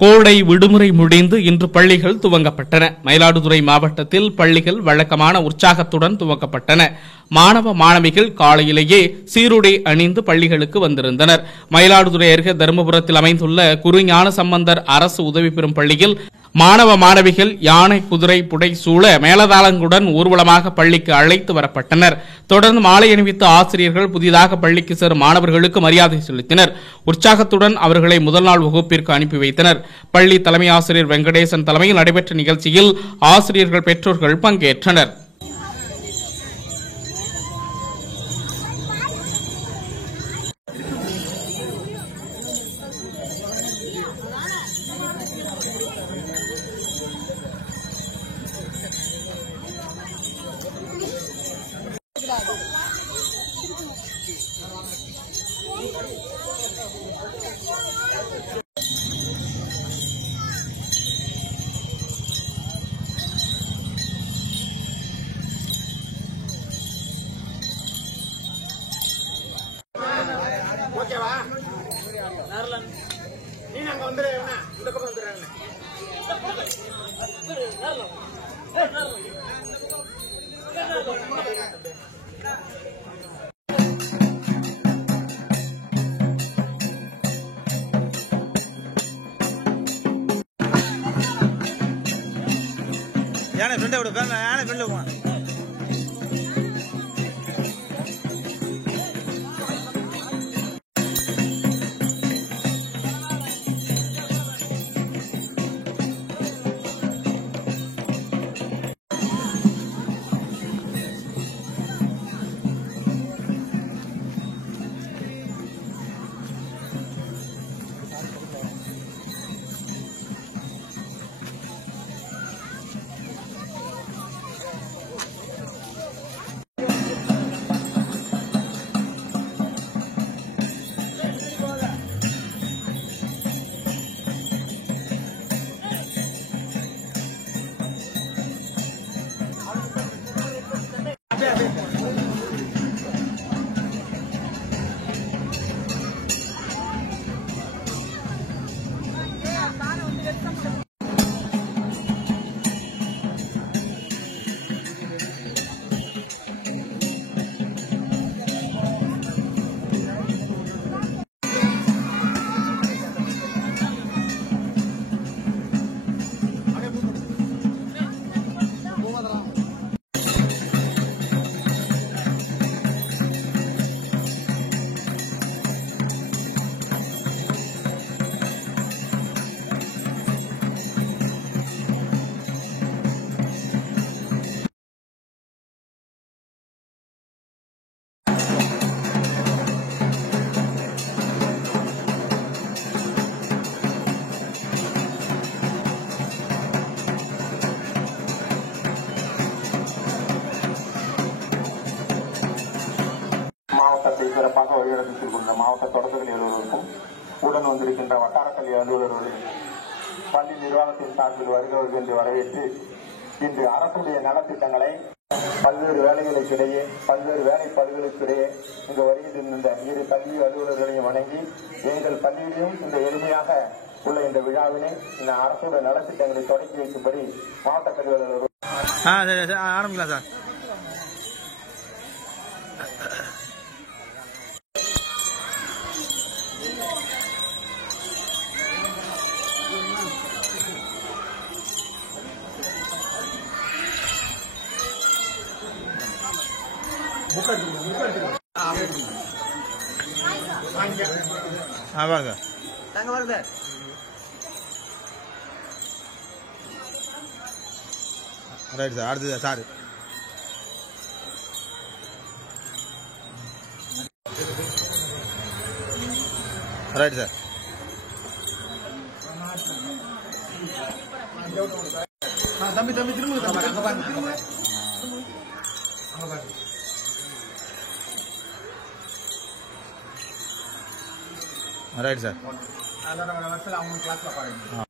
கோடை விடுமுறை முடிந்து இன்று பள்ளிகள் துவங்கப்பட்டன. மயிலாடுதுறை மாவட்டத்தில் பள்ளிகள் வழக்கமான உற்சாகத்துடன் துவங்கப்பட்டன. மாணவ மாணவிகள் காலையிலேயே சீருடை அணிந்து பள்ளிகளுக்கு வந்திருந்தனர். மயிலாடுதுறை அருகே தருமபுரத்தில் அமைந்துள்ள குருஞான சம்பந்தர் அரசு உதவி பெறும் பள்ளியில் மாணவ மாணவிகள் யானை குதிரை புடை சூழ மேலதாளங்களுடன் ஊர்வலமாக பள்ளிக்கு அழைத்து வரப்பட்டனர். தொடர்ந்து மாலை அணிவித்த ஆசிரியர்கள் புதிதாக பள்ளிக்கு சேரும் மாணவர்களுக்கு மரியாதை செலுத்தினர். உற்சாகத்துடன் அவர்களை முதல் நாள் வகுப்பிற்கு அனுப்பி வைத்தனர். பள்ளி தலைமை ஆசிரியர் வெங்கடேசன் தலைமையில் நடைபெற்ற நிகழ்ச்சியில் ஆசிரியர்கள் பெற்றோர்கள் பங்கேற்றனர். ஓகேவா? நீ அங்க வந்துரு, இந்த பக்கம் வந்துரு. யானை ஃப்ரெண்டை விட யானை ஃப்ரெண்டில் போவான். மாவட்டத்தை சிறப்பாக வழிநடத்திக் கொண்ட மாவட்ட தொடர்புகள் அலுவலருக்கும் உடன் வந்திருக்கின்ற வட்டார கல்வி அலுவலர்களும் பள்ளி நிர்வாகத்தின் சார்பில் வருகிறவர்கள் என்று வரவேற்று இன்று அரசுடைய நலத்திட்டங்களை பல்வேறு வேலைகளுக்கிடையே பல்வேறு வேலை பல்களுக்கிடையே இங்கு வருகின்ற இரு கல்வி அலுவலர்களையும் வணங்கி எங்கள் பள்ளியிலும் இந்த எளிமையாக உள்ள இந்த விழாவினை இந்த அரசுடைய நலத்திட்டங்களை தொடக்கி வைக்கும்படி மாவட்ட கல்வி அலுவலர் ஆரம்பிக்கலாம் சார். வாங்க நாங்க வாங்க சார். Right sir. அடுத்தது சார். Right sir. தம்பி திரும்ப அங்க பாருங்க. Right sir. அதோட வருஷத்துல அவங்க கிளாஸ்ல பாருங்க.